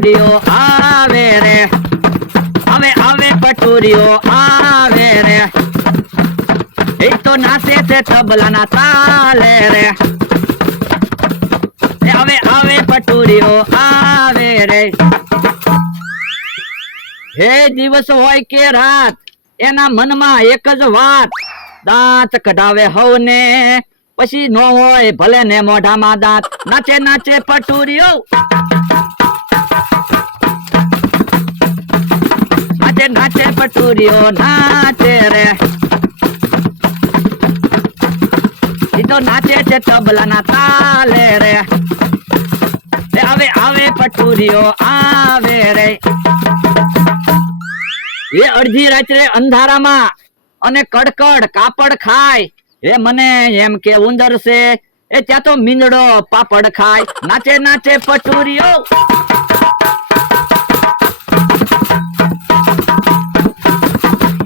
પટુરીઓ આવે રે, આવે આવે પટુરીઓ આવે રે, એ તો નાચે છે તબલાના તાલે રે, આવે આવે પટુરીઓ આવે રે. હે દિવસ હોય કે રાત એના મનમાં એક જ વાત, દાંત કઢાવે હવને પછી નો હોય ભલે ને મોઢામાં દાંત, નાચે નાચે પટુરીઓ, નાચે નાચે પટુરીઓ નાચે રે, ઈ તો નાચે છે તબલાના તાલે રે, આવે આવે પટુરીઓ આવે રે. એ અડધી રાત્રે અંધારામાં અને કડકડ કાપડ ખાય, એ મને એમ કે ઉંદર છે, એ ત્યાં તો મીંદડો પાપડ ખાય, નાચે નાચે પટુરીઓ,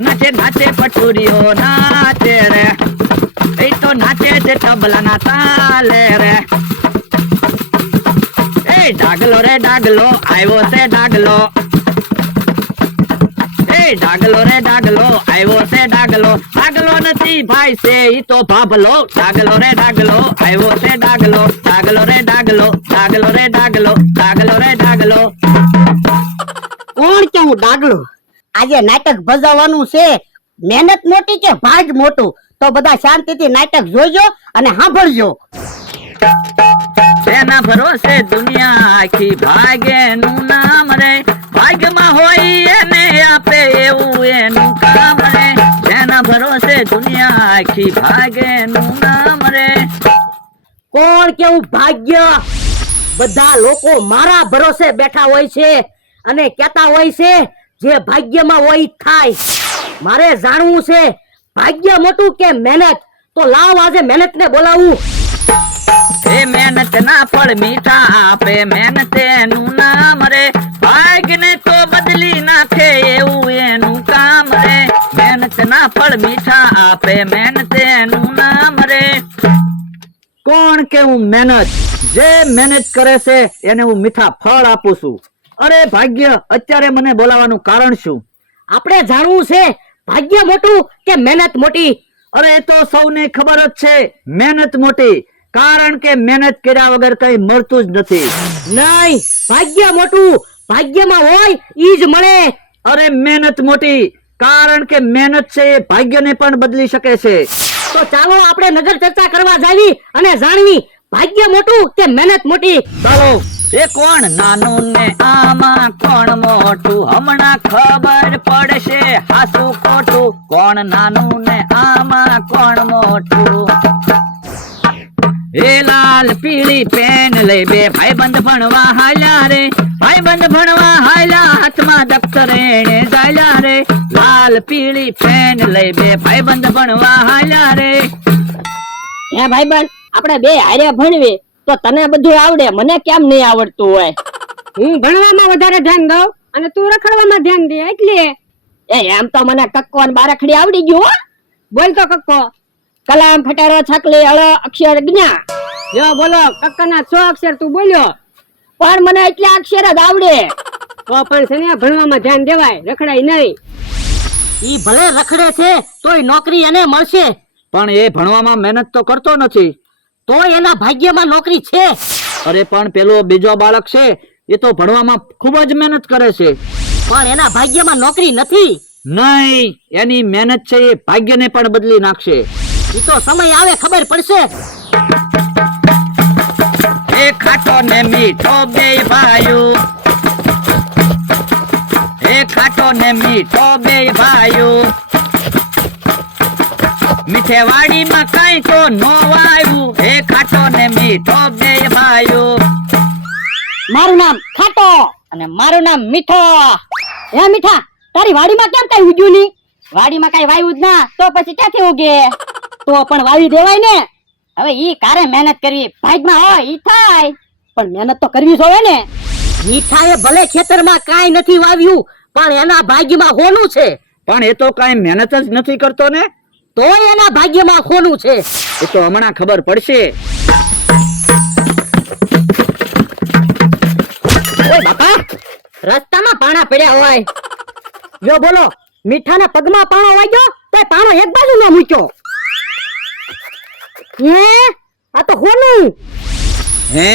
નાચે નાચે પટુરીઓ નાચે રે, એ તો નાચે છે તબલાના તાલે રે. એ ડાગલો રે ડાગલો આવ્યો છે ડાગલો, ડાગલો રે ડાગલો આવ્યો છે ડાગલો, ડાગલો નથી ભાઈ છે ઈ તો ભાભલો, ડાગલો રે ડાગલો આવ્યો છે ડાગલો, ડાગલો રે ડાગલો, ડાગલો રે ડાગલો, ડાગલો રે ડાગલો. કોણ કેવું ડાગલો? આજે નાટક ભજવવાનું છે, મહેનત મોટી કે ભાગ મોટું? તો બધા શાંતિથી નાટક જોજો અને સાંભળજો. તેના ભરોસે દુનિયા આખી, ભાગે નું નામ રે, ભાગ્યમાં હોય એને આપે એવું એનું કામ રે, તેના ભરોસે દુનિયા આખી, ભાગે નું નામ રે. કોણ કેવું ભાગ્ય? બધા લોકો મારા ભરોસે બેઠા હોય છે અને કહેતા હોય છે જે ભાગ્યમાં હોય થાય. મારે જાણવું છે ભાગ્ય મોટું કે મહેનત? તો લાવ આજે મહેનત ને બોલાવું. એ મહેનત ના ફળ મીઠા આપે, મહેનત એનું નામ રે, ભાગ્ય ને તો બદલી નાખે એવું એનું કામ રે, મહેનત ના ફળ મીઠા આપે, મહેનત એનું નામ રે. કોણ કેવું મહેનત? જે મહેનત કરે છે એને હું મીઠા ફળ આપું છું. અરે ભાગ્ય, અત્યારે મને બોલાવાનું કારણ શું? આપણે જાણવું છે ભાગ્ય મોટું કે મહેનત મોટી? અરે એ તો સૌને ખબર જ છે, મહેનત મોટી, કારણ કે મહેનત કર્યા વગર કઈ મળતું જ નથી. નહીં, ભાગ્ય મોટું, ભાગ્યમાં હોય ઈ જ મળે. અરે મહેનત મોટી, કારણ કે મહેનત છે એ ભાગ્યને પણ બદલી શકે છે. તો ચાલો આપણે નજર ચર્ચા કરવા જાવી અને જાણવી ભાગ્ય મોટું કે મહેનત મોટી. ચાલો. એ કોણ નાનું ને આમાં કોણ મોટું, હમણાં ખબર પડશે હાસુ ખોટું, કોણ નાનું ને આમાં કોણ મોટું. એ લાલ પીળી પેન લઈ બે ભાઈબંધ ભણવા હાલ્યા રે, ભાઈબંધ ભણવા હાલ્યા, હાથમાં દફતર એને ચાલ્યા રે, લાલ પીળી પેન લઈ બે ભાઈબંધ ભણવા હાલ્યા રે. હે ભાઈબંધ, આપણે બે હારે ભણવી તો તને બધું આવડે, મને કેમ નહીં આવડતું હોય? હું ભણવામાં વધારે ધ્યાન દઉં અને તું રખડવામાં ધ્યાન દે એટલે. એમ તો મને કક્કો અને બારખડી આવડી ગયું હો. બોલ તો કક્કો. કલામ ખટારો છકલી અળ અક્ષર જ્ઞા. જો બોલો, કક્કાના 6 અક્ષર તું બોલ્યો. પણ મને એટલા અક્ષર જ આવડે. તો પણ છે ને ભણવામાં ધ્યાન દેવાય, રખડાય નહીં. ઈ ભલે રખડે છે તોય નોકરી એને મળશે. પણ એ ભણવામાં મહેનત તો કરતો નથી, તોય એના ભાગ્યમાં નોકરી છે. અરે પણ પેલો બીજો બાળક છે એ તો ભણવામાં ખૂબ જ મહેનત કરે છે, પણ એના ભાગ્યમાં નોકરી નથી. નહીં, એની મહેનત છે એ ભાગ્યને પણ બદલી નાખશે. ઈ તો સમય આવે ખબર પડશે. એ ખાટો ને મીઠો બે ભાઈઓ, એ ખાટો ને મીઠો બે ભાઈઓ, મીઠે વાડીમાં કઈ તો નો વાવ્યું, એ ખાટો ને મીઠો બે ભાઈઓ. મારું નામ ખાટો અને મારું નામ મીઠો. હે મીઠા, તારી વાડીમાં કેમ કઈ ઉગ્યું ની? વાડીમાં કઈ વાવ્યું જ ના તો પછી ક્યાંથી ઉગે? તો પણ વાવી દેવાય ને. હવે ઈ કારે મહેનત કરવી, ભાગમાં હોય ઈ થાય, પણ મહેનત તો કરવી જોઈએ ને. મીઠાએ ભલે ખેતરમાં કાઈ નથી વાવ્યું, પણ એના ભાગ્યમાં હોનું છે. પણ એ તો કઈ મહેનત જ નથી કરતો ને, તો એના ભાગ્યમાં હોનું છે. એ તો હમણાં ખબર પડશે. ઓય બાપા, રસ્તામાં પાણા પડ્યા હોય. જો બોલો, મીઠાના પગમાં પાણો વાગ્યો તો પાણો એક બાજુ ન મૂક્યો. હે આ તો હોનું. હે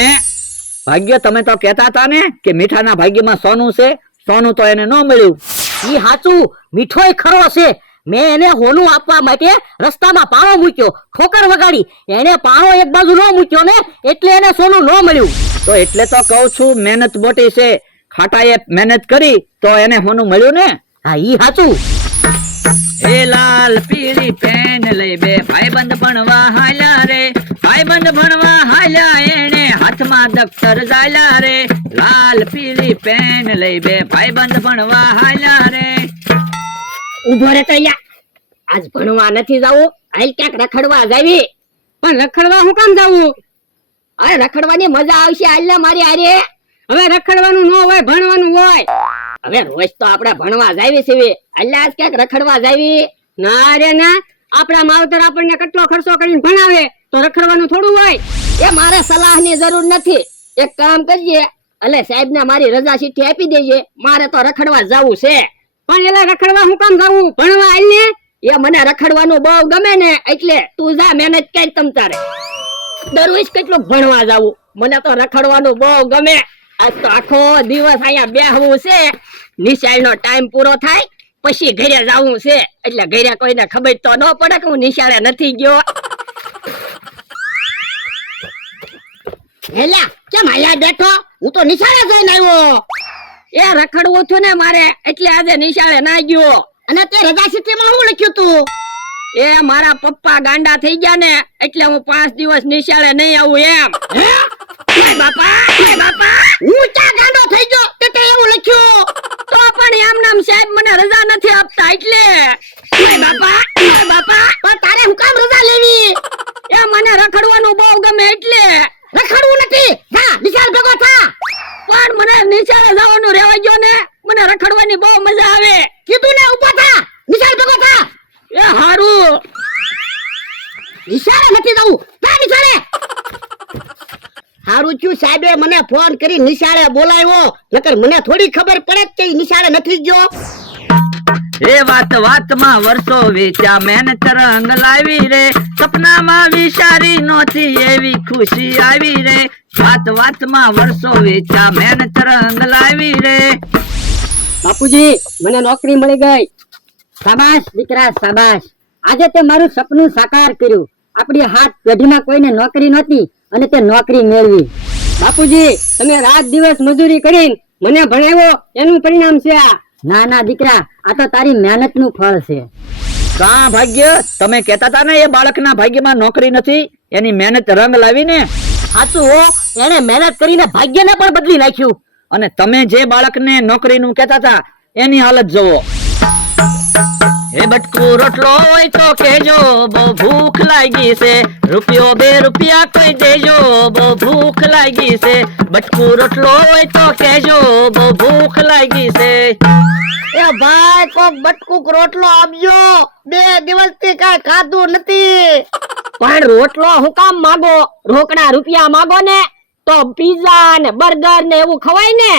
ભાગ્ય, તમે તો કહેતા હતા ને કે મીઠાના ભાગ્યમાં સોનું છે. સોનું તો એને ન મળ્યું. ઈ હાચું, મીઠોય ખરો છે. મેં એને હોનું આપવા માટે રસ્તામાં પાણો મૂક્યો, ઠોકર વગાડી. એને પાણો એક બાજુ ન મૂક્યો ને એટલે એને સોનું ન મળ્યું. તો એટલે તો કહું છું, મહેનત મોટી છે. ખાટાએ મહેનત કરી તો એને સોનું મળ્યું ને. હા ઈ હાચું. એ લાલ પીળી પેન લઈ બે ભાઈબંધ ભણવા હાલ્યા રે. ભાઈબંધ ભણવા હાલ્યા, એને હાથમાં દફતર ઝાલ્યા રે. લાલ પીળી પેન લઈ બે ભાઈબંધ ભણવા હાલ્યા રે. ઉભો રે તૈયા, આજ ભણવા નથી જાવું, હાલ ક્યાંક રખડવા જાવી. પણ રખડવા હું કામ જાવું? અરે રખડવાની મજા આવશે, હાલ ને મારી હારે. હવે રખડવાનું ન હોય, ભણવાનું હોય. હવે રોજ તો આપણે ભણવા જાવી છીએ, હાલ આજ ક્યાંક રખડવા જાવી. ના રે ના, આપણા માવતર આપણને કેટલો ખર્ચો કરીને ભણાવે, તો રખડવાનું થોડું હોય. એ મારે સલાહની જરૂર નથી. એક કામ કરજે, અલે સાહેબને મારી રજા ચિઠ્ઠી આપી દેજે, મારે તો રખડવા જાવું છે. પણ એલા રખડવા હું કામ જાવું? ભણવા હાલ ને. એ મને રખડવાનું બહુ ગમે ને, એટલે તું જા, મહેનત કર તમ તારે. દરરોજ કેટલું ભણવા જાવું, મને તો રખડવાનું બહુ ગમે. આજ તો આખો દિવસ અહીંયા બેહવું છે. નિશાળનો ટાઈમ પૂરો થાય પછી ઘરે જાવું છે, એટલે ઘરે કોઈને ખબર તો ન પડે કે હું નિશાળે નથી ગયો. હેલા કેમ અહીંયા બેઠો? હું તો નિશાળે જઈને આવ્યો. એ રખડવું થયું ને મારે, એટલે આજે નિશાળે ના ગયો. અને તે રજા ચિઠ્ઠીમાં શું લખ્યું તું? એ મારા પપ્પા ગાંડા થઈ ગયા ને, એટલે હું 5 દિવસ નિશાળે નહીં આવું એમ. હે બાપા, હું ક્યાં ગાંડો થઈ ગયો તે એવું લખ્યું? તો પણ એમ નામ સાહેબ મને રજા નથી આપતા, એટલે. બાપા પણ તારે હું કામ રજા લેવી? એ મને રખડવાનું બહુ ગમે, એટલે. રખડવું નથી, જા નિશાળ ભેગો થા. પણ મને નિશાળે જવાનું રહેવા ગયો ને, મને રખડવાની બહુ મજા આવે. કીધું ને ઊભો થા, નિશાળ ભેગો થા. એ હારું, નિશાળે નથી જવું, જા નિશાળે. હારું થયું સાહેબે મને ફોન કરી નિશાળે બોલાવ્યો, નકર મને થોડી ખબર પડે કે નિશાળે નથી ગયો. એ વાત વાતમાં વર્ષો વીત્યા, મહેનત રંગ લાવી રે. સપનામાં વિચારી નહોતી એવી ખુશી આવી રે. વાત વાતમાં વર્ષો વીત્યા, મહેનત રંગ લાવી રે. બાપુજી, મને નોકરી મળી ગઈ. શાબાશ દીકરા, શાબાશ. આજે તે મારું સપનું સાકાર કર્યું. આપણી હાથ પેઢીમાં કોઈને નોકરી નહોતી અને તે નોકરી મેળવી. બાપુજી, તમે રાત દિવસ મજૂરી કરીને મને ભણાવ્યો, એનું પરિણામ છે આ. ના ના દીકરા, આ તો તારી મહેનતનું ફળ છે. કાં ભાગ્ય, તમે કહેતા હતા ને એ બાળકના ભાગ્યમાં નોકરી નથી, એની મહેનત રંગ લાવી ને. સાચું હો, એને મહેનત કરીને ભાગ્યને પણ બદલી નાખ્યું. અને તમે જે બાળકને નોકરીનું કહેતા હતા એની હાલત જોવો. એ બટકું રોટલો હોય તો કેજો, બહુ ભૂખ લાગી છે. રૂપિયો 2 રૂપિયા કોઈ દેજો, બહુ ભૂખ લાગી છે. બટકું રોટલો હોય તો કેજો, બહુ ભૂખ લાગી છે. એ ભાઈ, કોક બટકુક રોટલો આપજો, 2 દિવસથી કાંઈ ખાધું નથી. પણ રોટલો હું કામ માંગો? રોકડા રૂપિયા માંગો ને તો પીઝા ને બર્ગર ને એવું ખવાય ને.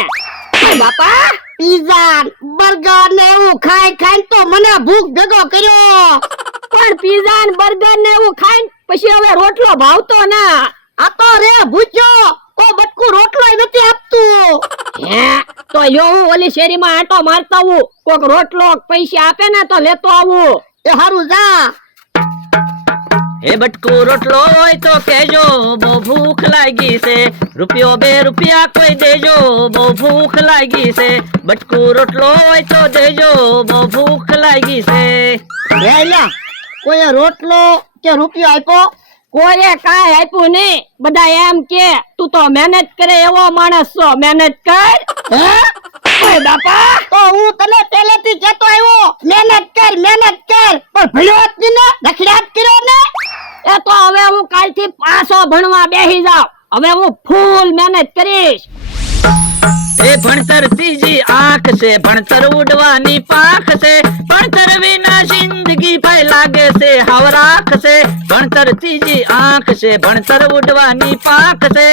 બાપા, પીઝા બર્ગર ને એવું ખાઈ ખાઈને તો મને ભૂખ ભેગો કર્યો. પણ પીઝા ને બર્ગર ને એવું ખાઈને પછી હવે રોટલો ભાવતો ના. આ તો રે ભૂખ્યો, કોઈ બટકું રોટલો નથી આપતું. હે તો યો, હું ઓલી શેરીમાં આંટો મારતા આવું, કોક રોટલો પૈસા આપે ને તો લેતો આવું. એ હારું જા. એ બટકું રોટલો હોય તો કેજો, બહુ ભૂખ લાગી છે. રૂપિયો 2 રૂપિયા કોઈ દેજો, બહુ ભૂખ લાગી છે. બટકું રોટલો હોય તો દેજો, બહુ ભૂખ લાગી છે. કોઈ રોટલો કે રૂપિયો આપ્યો? કોઈએ કાંઈ આપ્યું નહીં. બધા એમ કે તું તો મહેનત કરે એવો માણસ છો, મહેનત કર. હે બાપા, તો હું તને પહેલેથી કહેતો આવ્યો, મહેનત કર પણ ભણ્યો જ નહીં ને, રખડ્યા જ કર્યો ને. એ તો હવે હું કાલથી પાછો ભણવા બેસી જાઉં. હવે હું ફૂલ મહેનત કરીશ. એ ભણતર ત્રીજી આંખ છે, ભણતર ઉડવાની પાંખ છે. ભણતર વિના જિંદગી ભાઈ લાગે છે હવરાખ છે. ભણતર ત્રીજી આંખ છે, ભણતર ઉડવાની પાંખ છે.